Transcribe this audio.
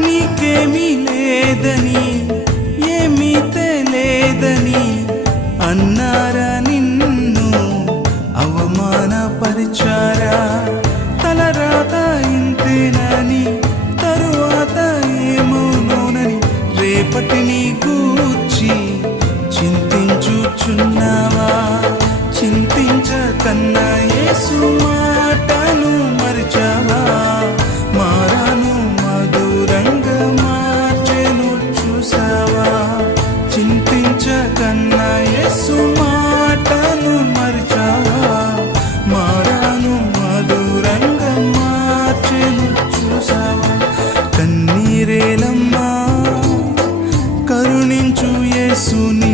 నీకేమీ లేదని ఏమీ తెలియదని అన్నారా నిన్ను అవమానపరిచారా తలరాత ఇంతేనని తరువాత ఏమవునోనని రేపటిని గూర్చి చింతించుచున్నావా చింతించకన్నా యేసు మాటను మరిచావా మారాను మధురంగా మార్చెను చూసావా చింతించకన్నా యేసు మాటను మరిచావా మారాను మధురంగా మార్చెను చూసావా కన్నీరేలమ్మా కరుణించు యేసుని